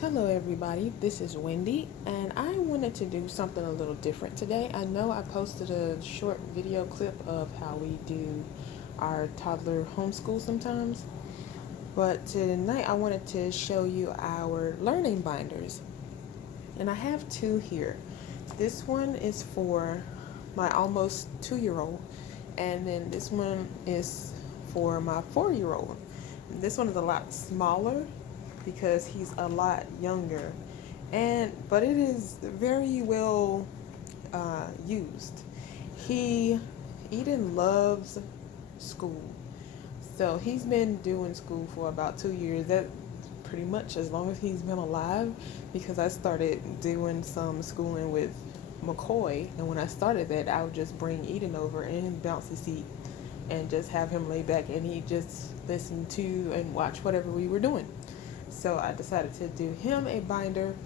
Hello, everybody. This is Wendy, and I wanted to do something a little different today. I know I posted a short video clip of how we do our toddler homeschool sometimes, but tonight I wanted to show you our learning binders. And I have two here. This one is for my almost 2-year-old, and then this one is for my 4-year-old. This one is a lot smaller because he's a lot younger, but it is very well used. He Eden loves school, so he's been doing school for about 2 years. That pretty much as long as he's been alive, because I started doing some schooling with McCoy, and when I started that, I would just bring Eden over in his bouncy seat and just have him lay back, and he just listen to and watch whatever we were doing. So I decided to do him a binder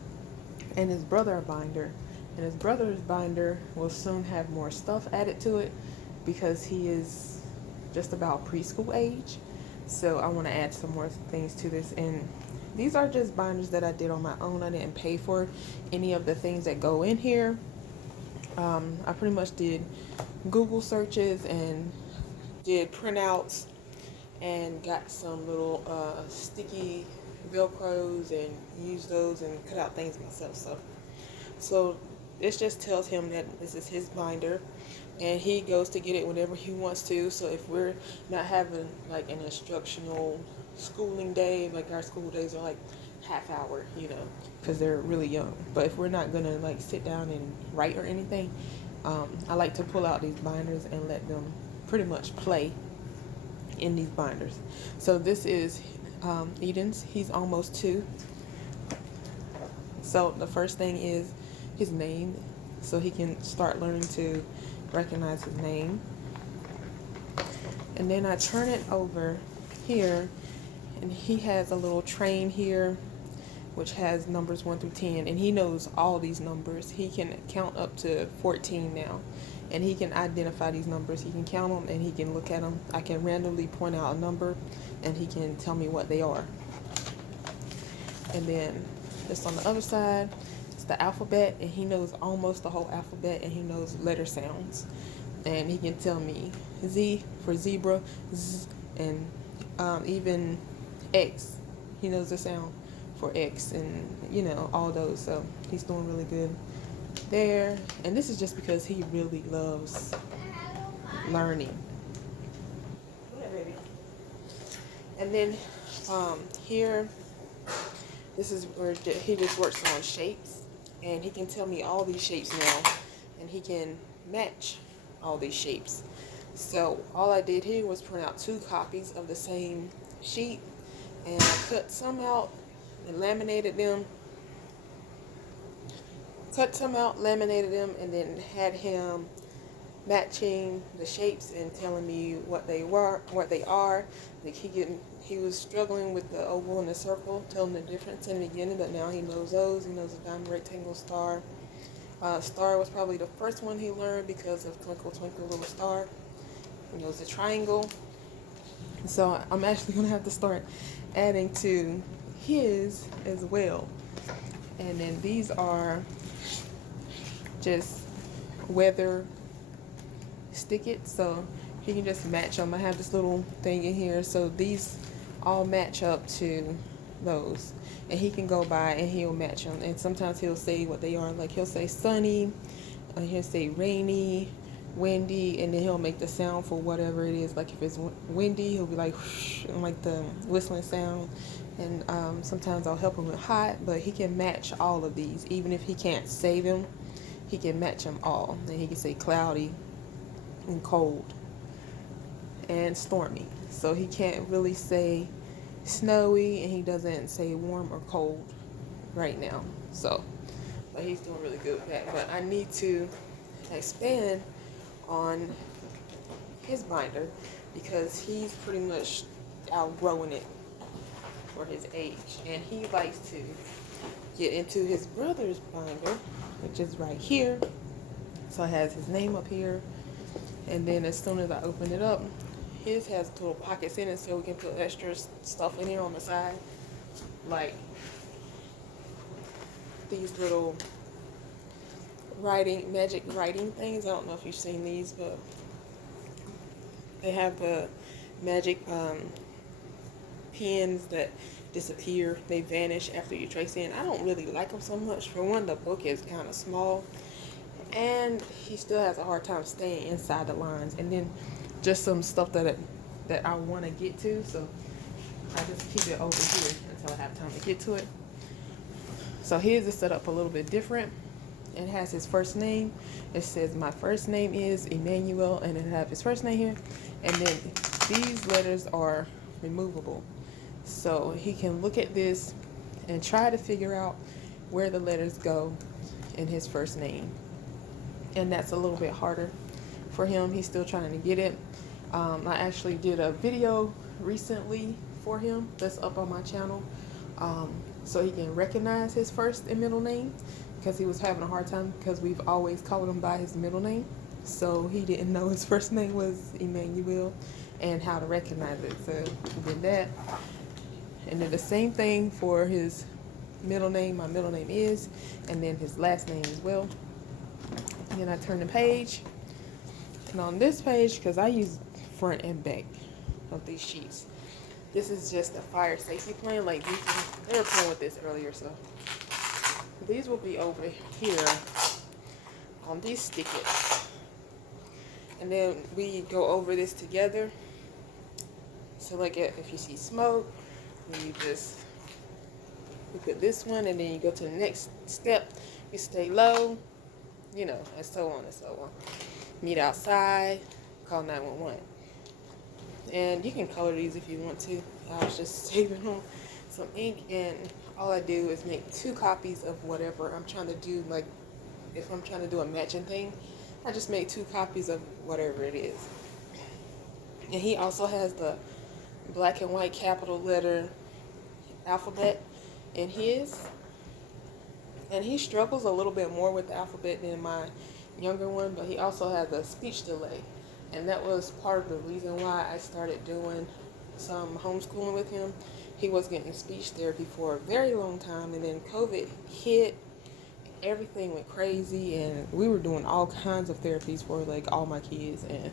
and his brother a binder. And his brother's binder will soon have more stuff added to it because he is just about preschool age. So I want to add some more things to this. And these are just binders that I did on my own. I didn't pay for any of the things that go in here. I pretty much did Google searches and did printouts and got some little sticky velcros and used those and cut out things myself. So this just tells him that this is his binder, and he goes to get it whenever he wants to. So if we're not having like an instructional schooling day, like our school days are like half hour, because they're really young. But if we're not gonna like sit down and write or anything, I like to pull out these binders and let them pretty much play in these binders. So this is Eden's. He's almost 2. So the first thing is his name, so he can start learning to recognize his name. And then I turn it over here, and he has a little train here which has numbers 1 through 10, and he knows all these numbers. He can count up to 14 now, and he can identify these numbers. He can count them and he can look at them. I can randomly point out a number and he can tell me what they are. And then just on the other side, it's the alphabet, and he knows almost the whole alphabet, and he knows letter sounds. And he can tell me Z for zebra, Z, and even X. He knows the sound for X, and all those. So he's doing really good there. And this is just because he really loves learning. Yeah, baby. And then here, this is where he just works on shapes, and he can tell me all these shapes now, and he can match all these shapes. So all I did here was print out 2 copies of the same sheet, and I cut some out and laminated them. And then had him matching the shapes and telling me what they are. Like he was struggling with the oval and the circle, telling the difference in the beginning, but now he knows those. He knows the diamond, rectangle, star. Star was probably the first one he learned because of Twinkle Twinkle Little Star. He knows the triangle. So I'm actually gonna have to start adding to his as well. And then these are just weather stick it, so he can just match them. I have this little thing in here, so these all match up to those, and he can go by and he'll match them. And sometimes he'll say what they are, like he'll say sunny, he'll say rainy, windy, and then he'll make the sound for whatever it is. Like if it's windy, he'll be like whoosh, and like the whistling sound. And sometimes I'll help him with hot, but he can match all of these. Even if he can't say them, he can match them all. And he can say cloudy and cold and stormy. So he can't really say snowy, and he doesn't say warm or cold right now. So, but he's doing really good with that. But I need to expand on his binder because he's pretty much outgrowing it for his age, and he likes to get into his brother's binder, which is right here. So it has his name up here, and then as soon as I open it up, his has little pockets in it so we can put extra stuff in here on the side, like these little magic writing things. I don't know if you've seen these, but they have magic pens that disappear. They vanish after you trace in. I don't really like them so much. For one, the book is kind of small, and he still has a hard time staying inside the lines. And then just some stuff that I want to get to, so I just keep it over here until I have time to get to it. So his is set up a little bit different. It has his first name. It says my first name is Emmanuel, and it have his first name here. And then these letters are removable, so he can look at this and try to figure out where the letters go in his first name. And that's a little bit harder for him. He's still trying to get it. I actually did a video recently for him that's up on my channel, so he can recognize his first and middle name, because he was having a hard time because we've always called him by his middle name. So he didn't know his first name was Emmanuel and how to recognize it. So he did that. And then the same thing for his middle name. My middle name is, and then his last name as well. And then I turn the page. And on this page, because I use front and back of these sheets, this is just a fire safety plan. Like they were playing with this earlier, so these will be over here on these stickers. And then we go over this together. So like if you see smoke, you put this one, and then you go to the next step. You stay low, and so on and so on. Meet outside, call 911. And you can color these if you want to. I was just saving on some ink, and all I do is make 2 copies of whatever I'm trying to do. Like if I'm trying to do a matching thing, I just make 2 copies of whatever it is. And he also has the black and white capital letter alphabet in his. And he struggles a little bit more with the alphabet than my younger one, but he also has a speech delay. And that was part of the reason why I started doing some homeschooling with him. He was getting speech therapy for a very long time, and then COVID hit. Everything went crazy, and we were doing all kinds of therapies for like all my kids, and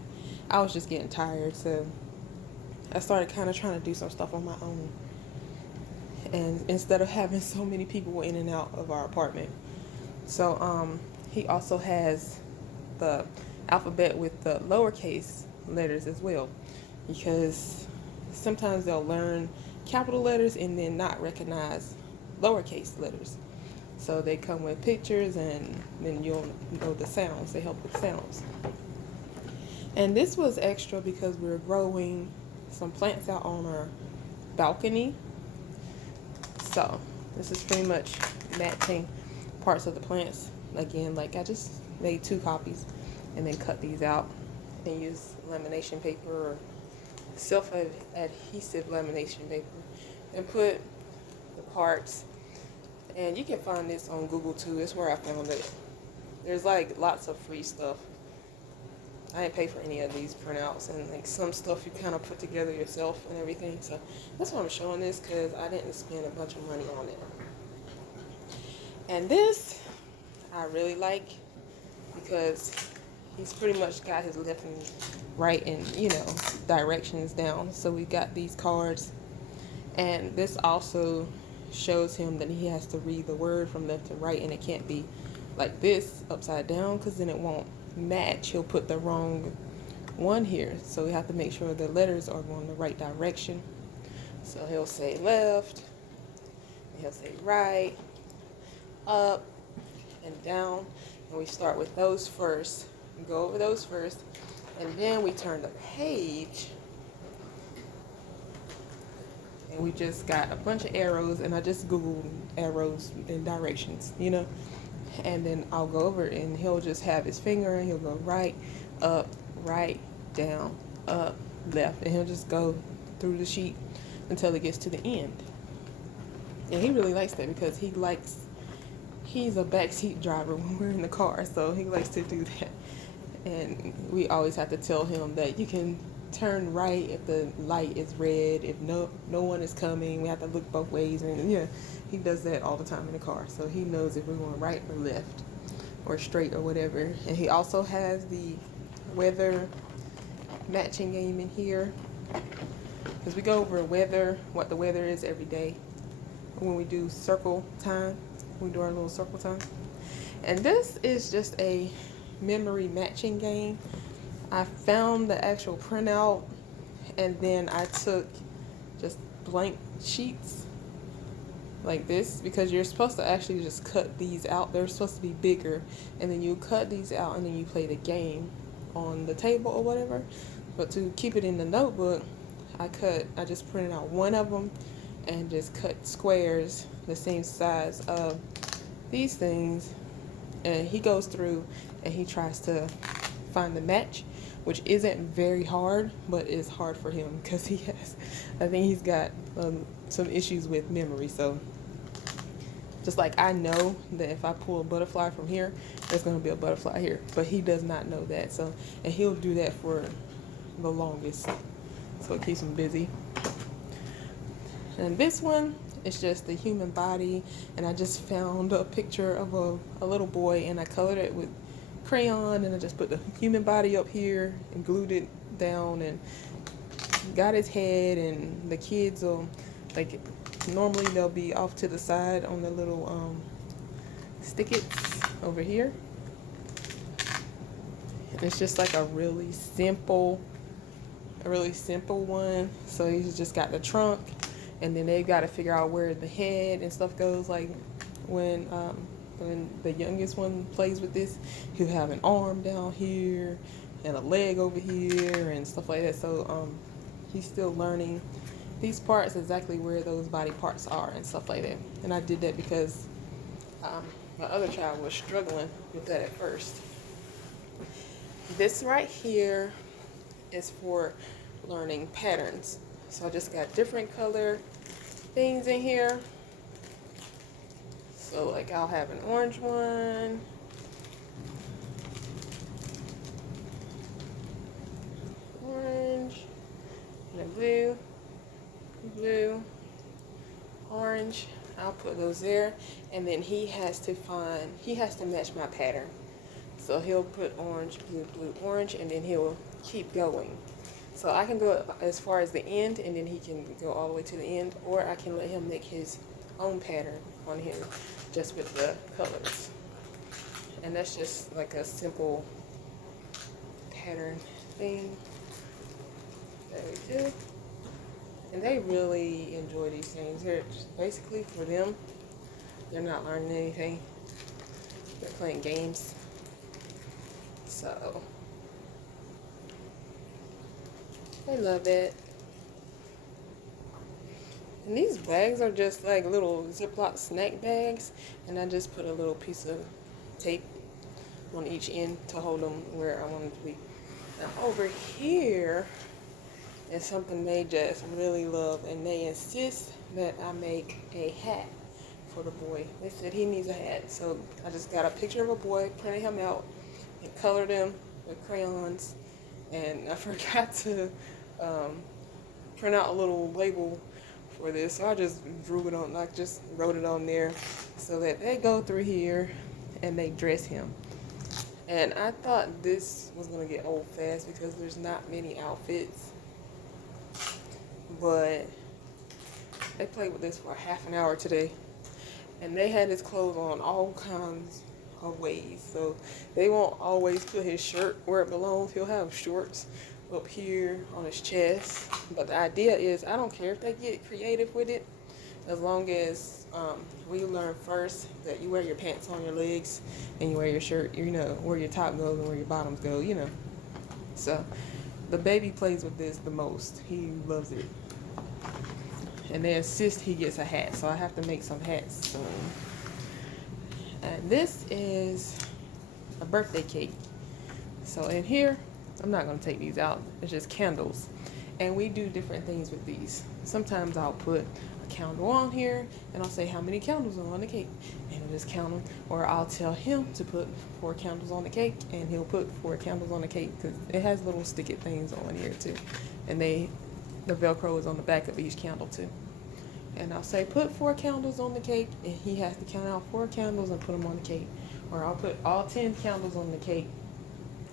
I was just getting tired, so I started kind of trying to do some stuff on my own, and instead of having so many people in and out of our apartment. So he also has the alphabet with the lowercase letters as well, because sometimes they'll learn capital letters and then not recognize lowercase letters. So they come with pictures, and then you'll know the sounds. They help with sounds. And this was extra because we were growing some plants out on our balcony. So this is pretty much matching parts of the plants. Again, like I just made 2 copies and then cut these out and use lamination paper or self-adhesive lamination paper and put the parts. And you can find this on Google too. It's where I found it. There's like lots of free stuff. I didn't pay for any of these printouts, and like some stuff you kind of put together yourself and everything. So that's why I'm showing this, because I didn't spend a bunch of money on it. And this I really like, because he's pretty much got his left and right and directions down. So we got these cards, and this also shows him that he has to read the word from left to right, and it can't be like this upside down, because then it won't match. He'll put the wrong one here, so we have to make sure the letters are going the right direction. So he'll say left, and he'll say right, up, and down, and we start with those first. We go over those first, and then we turn the page. And we just got a bunch of arrows, and I just Googled arrows and directions, and then I'll go over it, and he'll just have his finger, and he'll go right, up, right, down, up, left, and he'll just go through the sheet until it gets to the end. And he really likes that, because he's a backseat driver when we're in the car, so he likes to do that. And we always have to tell him that you can turn right if the light is red. If no one is coming, we have to look both ways. And yeah, he does that all the time in the car. So he knows if we're going right or left or straight or whatever. And he also has the weather matching game in here, because we go over what the weather is every day when we do circle time. We do our little circle time. And this is just a memory matching game. I found the actual printout, and then I took just blank sheets like this, because you're supposed to actually just cut these out. They're supposed to be bigger, and then you cut these out and then you play the game on the table or whatever. But to keep it in the notebook, I just printed out one of them and just cut squares the same size of these things, and he goes through and he tries to find the match, which isn't very hard, but it's hard for him because I think he's got some issues with memory. So just like I know that if I pull a butterfly from here, there's going to be a butterfly here, but he does not know that. So, and he'll do that for the longest, so it keeps him busy. And this one is just the human body, and I just found a picture of a little boy, and I colored it with crayon, and I just put the human body up here and glued it down and got his head. And the kids will, like, normally they'll be off to the side on the little stickets over here. And it's just like a really simple one. So he's just got the trunk, and then they've got to figure out where the head and stuff goes. Like when the youngest one plays with this, he'll have an arm down here and a leg over here and stuff like that. So he's still learning these parts, exactly where those body parts are and stuff like that. And I did that because my other child was struggling with that at first. This right here is for learning patterns. So I just got different color things in here. So like I'll have an orange one, orange, and a blue, orange. I'll put those there, and then he has to match my pattern. So he'll put orange, blue, orange, and then he'll keep going. So I can go as far as the end, and then he can go all the way to the end, or I can let him make his own pattern on here just with the colors. And that's just like a simple pattern thing that we do. And they really enjoy these things. They're just basically, for them, they're not learning anything. They're playing games. So I love it. And these bags are just like little Ziploc snack bags, and I just put a little piece of tape on each end to hold them where I want them to be. Now over here is something they just really love, and they insist that I make a hat for the boy. They said he needs a hat, so I just got a picture of a boy, printed him out, and colored him with crayons. And I forgot to print out a little label for this, so I just drew it on, like just wrote it on there, so that they go through here and they dress him. And I thought this was gonna get old fast because there's not many outfits, but they played with this for half an hour today, and they had his clothes on all kinds of ways. So they won't always put his shirt where it belongs. He'll have shorts up here on his chest, but the idea is I don't care if they get creative with it, as long as we learn first that you wear your pants on your legs and you wear your shirt, you know, where your top goes and where your bottoms go, you know. So the baby plays with this the most. He loves it. And they insist he gets a hat, so I have to make some hats soon. And this is a birthday cake. So in here, I'm not going to take these out. It's just candles. And we do different things with these. Sometimes I'll put a candle on here, and I'll say how many candles are on the cake, and he'll just count them. Or I'll tell him to put 4 candles on the cake, and he'll put 4 candles on the cake, because it has little sticky things on here too, and the Velcro is on the back of each candle too. And I'll say put 4 candles on the cake, and he has to count out 4 candles and put them on the cake. Or I'll put all 10 candles on the cake,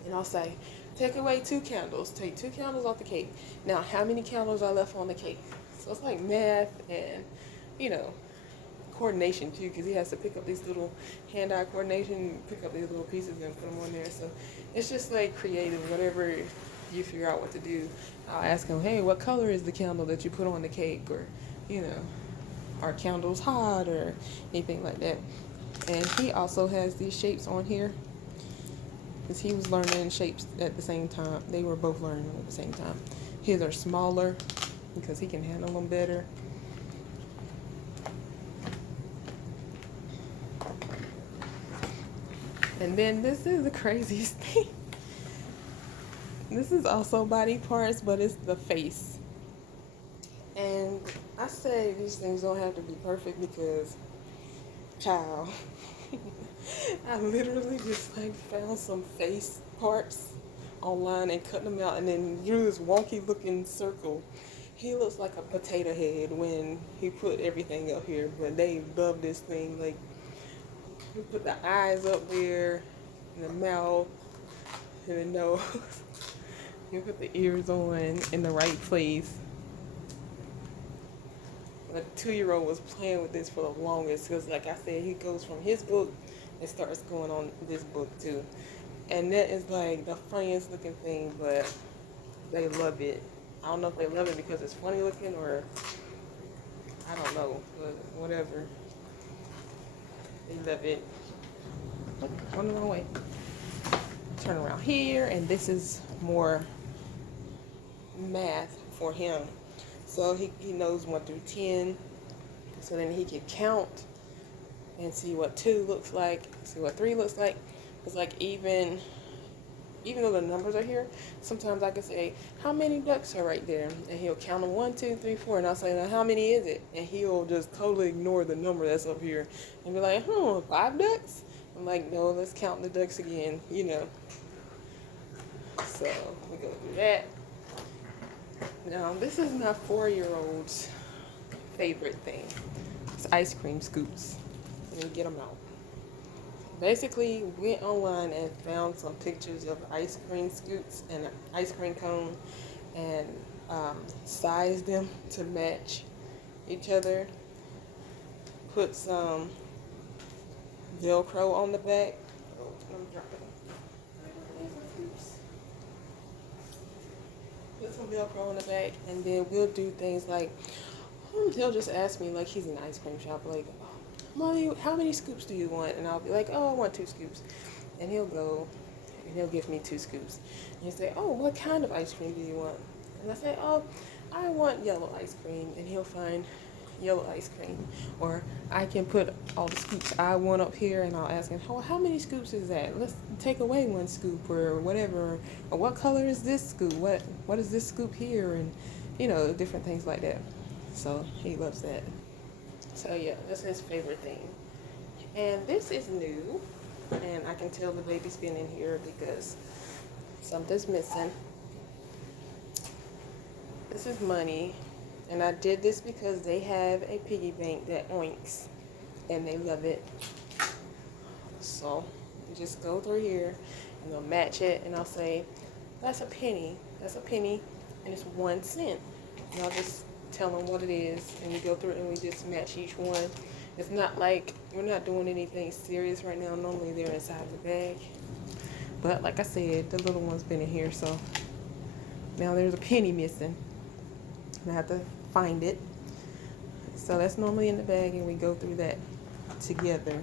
and I'll say take away 2 candles, take 2 candles off the cake. Now how many candles are left on the cake? So it's like math and, you know, coordination too, because he has to pick up these little hand-eye coordination, pick up these little pieces and put them on there. So it's just like creative, whatever you figure out what to do. I'll ask him, hey, what color is the candle that you put on the cake? Or, you know, are candles hot or anything like that. And he also has these shapes on here, because he was learning shapes at the same time. They were both learning at the same time. His are smaller because he can handle them better. And then this is the craziest thing. This is also body parts, but it's the face. And I say these things don't have to be perfect because, child, I literally just like found some face parts online and cut them out, and then drew this wonky looking circle. He looks like a potato head when he put everything up here, but they love this thing. Like, you put the eyes up there, and the mouth, and the nose. You put the ears on in the right place. The 2-year-old was playing with this for the longest, because like I said, he goes from his book and starts going on this book too. And that is like the funniest looking thing, but they love it. I don't know if they love it because it's funny looking, or I don't know, but whatever. They love it. Oh, going the wrong way. Turn around here, and this is more math for him. So he knows 1 through 10, so then he can count and see what 2 looks like, see what 3 looks like. It's like even though the numbers are here, sometimes I can say, how many ducks are right there? And he'll count them 1, 2, 3, 4, and I'll say, now how many is it? And he'll just totally ignore the number that's up here and be like, 5 ducks? I'm like, no, let's count the ducks again, you know. So we go through that. Now this is my 4-year-old's favorite thing. It's ice cream scoops. Let me get them out. Basically, went online and found some pictures of ice cream scoops and an ice cream cone, and sized them to match each other. Put some Velcro on the back. Oh, I'm dropping it. Put some Velcro on the back, and then we'll do things like, he'll just ask me, like he's in an ice cream shop, like, Mommy, how many scoops do you want? And I'll be like, oh, I want 2 scoops. And he'll go, and he'll give me 2 scoops. And he'll say, oh, what kind of ice cream do you want? And I say, oh, I want yellow ice cream. And he'll find yellow ice cream. Or I can put all the scoops I want up here, and I'll ask him, oh, how many scoops is that? Let's take away 1 scoop, or whatever. Or what color is this scoop? What is this scoop here? And, you know, different things like that. So he loves that. So yeah, that's his favorite thing. And this is new, and I can tell the baby's been in here because something's missing. This is money, and I did this because they have a piggy bank that oinks, and they love it. So you just go through here, and they'll match it, and I'll say, that's a penny, and it's 1 cent. And I'll just tell them what it is, and we go through it and we just match each one. It's not like we're not doing anything serious right now. Normally they're inside the bag, but like I said, the little one's been in here, so now there's a penny missing and I have to find it. So that's normally in the bag, and we go through that together,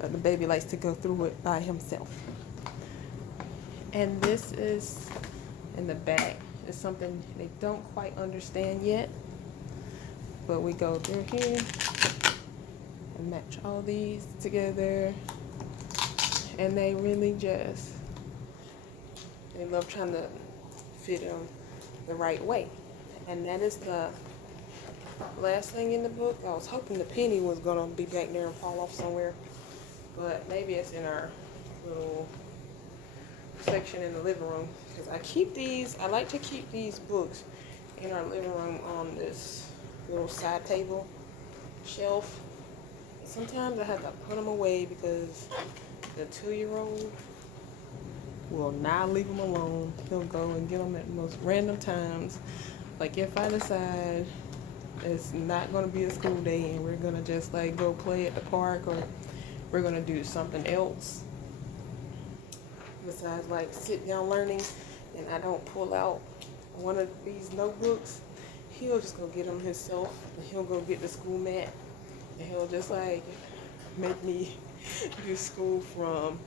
but the baby likes to go through it by himself. And this is in the back. It's something they don't quite understand yet, but we go through here and match all these together, and they really they love trying to fit them the right way. And that is the last thing in the book. I was hoping the penny was gonna be back there and fall off somewhere, but maybe it's in our little section in the living room, because I like to keep these books in our living room on this little side table shelf. Sometimes I have to put them away because the 2-year-old will not leave them alone. He'll go and get them at the most random times. Like if I decide it's not going to be a school day and we're going to just like go play at the park, or we're going to do something else besides like sit down learning, and I don't pull out one of these notebooks, he'll just go get them himself, and he'll go get the school mat, and he'll just like make me do school from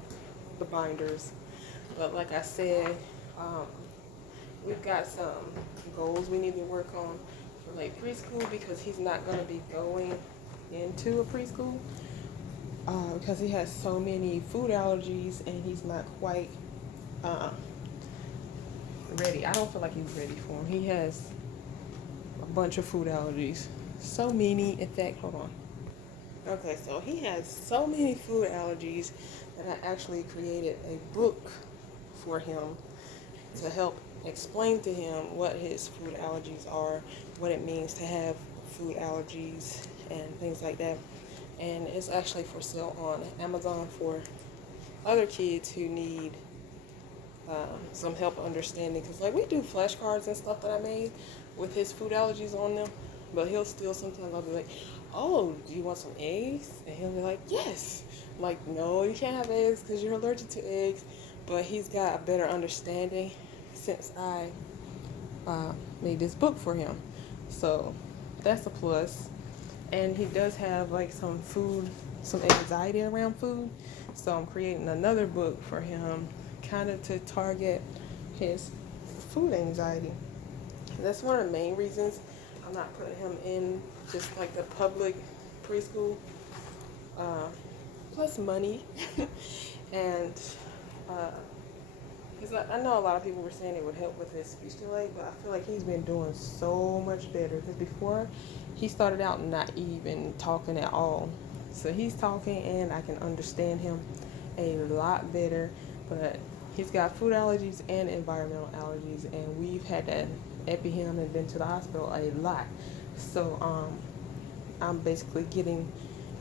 the binders. But like I said, we've got some goals we need to work on for like preschool, because he's not going to be going into a preschool because he has so many food allergies and he's not quite ready. I don't feel like he's ready for him. He has a bunch of food allergies. So many, in fact, hold on. Okay, so he has so many food allergies that I actually created a book for him to help explain to him what his food allergies are, what it means to have food allergies, and things like that. And it's actually for sale on Amazon for other kids who need some help understanding. Because like we do flashcards and stuff that I made with his food allergies on them, but he'll still sometimes I'll be like, oh, do you want some eggs? And he'll be like, yes. I'm like, no, you can't have eggs because you're allergic to eggs. But he's got a better understanding since I made this book for him. So that's a plus. And he does have like some anxiety around food. So I'm creating another book for him, kind of to target his food anxiety. That's one of the main reasons I'm not putting him in just like the public preschool. Plus money. And because I know a lot of people were saying it would help with his speech delay, but I feel like he's been doing so much better. Because before, he started out not even talking at all. So he's talking and I can understand him a lot better. But he's got food allergies and environmental allergies, and we've had to epi him and been to the hospital a lot. So I'm basically getting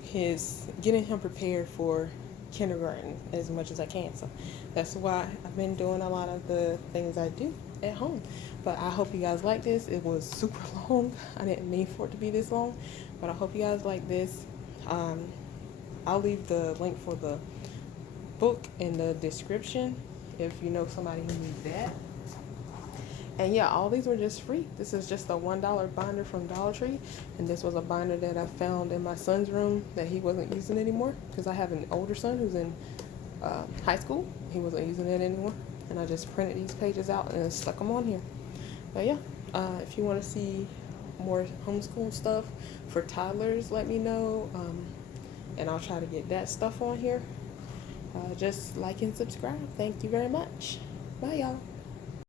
him prepared for kindergarten as much as I can. So that's why I've been doing a lot of the things I do at home. But I hope you guys like this. It was super long. I didn't mean for it to be this long, but I hope you guys like this. I'll leave the link for the book in the description if you know somebody who needs that. And yeah, all these were just free. This is just a $1 binder from Dollar Tree. And this was a binder that I found in my son's room that he wasn't using anymore. Because I have an older son who's in high school. He wasn't using it anymore. And I just printed these pages out and stuck them on here. But yeah, if you want to see more homeschool stuff for toddlers, let me know. And I'll try to get that stuff on here. Just like and subscribe. Thank you very much. Bye, y'all.